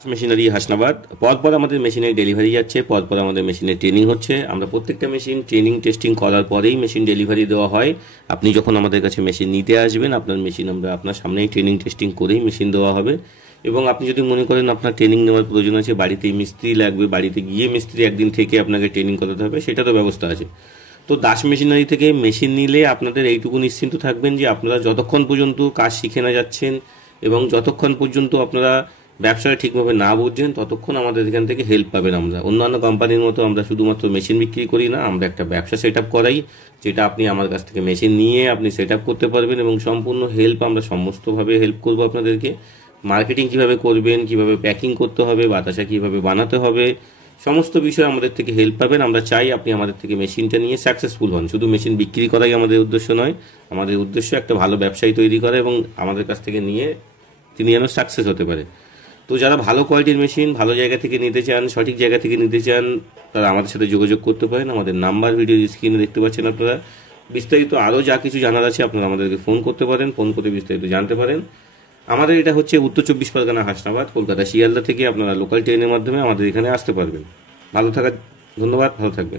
Machinery Hasnabad পরপর আমাদের মেশিনের ডেলিভারি যাচ্ছে, পরপর আমাদের মেশিনের ট্রেনিং হচ্ছে। আমরা প্রত্যেকটা মেশিন ট্রেনিং টেস্টিং করার পরেই মেশিন ডেলিভারি দেওয়া হয়। আপনি যখন আমাদের কাছে মেশিন নিতে আসবেন, আপনার মেশিন আমরা আপনার সামনেই ট্রেনিং টেস্টিং করেই মেশিন দেওয়া হবে। এবং আপনি যদি মনে করেন আপনার ট্রেনিং নেওয়ার প্রয়োজন আছে, বাড়িতেই মিস্ত্রি লাগবে, বাড়িতে গিয়ে মিস্ত্রি একদিন থেকে আপনাকে ট্রেনিং করাতে হবে, সেটারও ব্যবস্থা আছে। তো দাস মেশিনারি থেকে মেশিন নিলে আপনাদের এইটুকু নিশ্চিন্ত থাকবেন যে আপনারা যতক্ষণ পর্যন্ত কাজ শিখে না যাচ্ছেন এবং যতক্ষণ পর্যন্ত আপনারা ব্যবসাটা ঠিকভাবে না বুঝছেন, ততক্ষণ আমাদের এখান থেকে হেল্প পাবেন। আমরা অন্যান্য কোম্পানির মতো আমরা শুধুমাত্র মেশিন বিক্রি করি না, আমরা একটা ব্যবসা সেট আপ করাই, যেটা আপনি আমার কাছ থেকে মেশিন নিয়ে আপনি সেট আপ করতে পারবেন এবং সম্পূর্ণ হেল্প আমরা সমস্তভাবে হেল্প করবো আপনাদেরকে। মার্কেটিং কিভাবে করবেন, কিভাবে প্যাকিং করতে হবে, বাতাসা কিভাবে বানাতে হবে, সমস্ত বিষয়ে আমাদের থেকে হেল্প পাবেন। আমরা চাই আপনি আমাদের থেকে মেশিনটা নিয়ে সাকসেসফুল হন। শুধু মেশিন বিক্রি করাই আমাদের উদ্দেশ্য নয়, আমাদের উদ্দেশ্য একটা ভালো ব্যবসায়ী তৈরি করা এবং আমাদের কাছ থেকে নিয়ে তিনি যেন সাকসেস হতে পারে। তো যারা ভালো কোয়ালিটির মেশিন ভালো জায়গা থেকে নিতে চান, সঠিক জায়গা থেকে নিতে চান, তারা আমাদের সাথে যোগাযোগ করতে পারেন। আমাদের নাম্বার ভিডিও স্ক্রিনে দেখতে পাচ্ছেন আপনারা। বিস্তারিত আরও যা কিছু জানার আছে আপনারা আমাদেরকে ফোন করতে পারেন, ফোন করে বিস্তারিত জানতে পারেন। আমাদের এটা হচ্ছে উত্তর 24 পরগনা হাসনাবাদ, কলকাতা শিয়ালদা থেকে আপনারা লোকাল ট্রেনের মাধ্যমে আমাদের এখানে আসতে পারবেন। ভালো থাকার ধন্যবাদ, ভালো থাকবেন।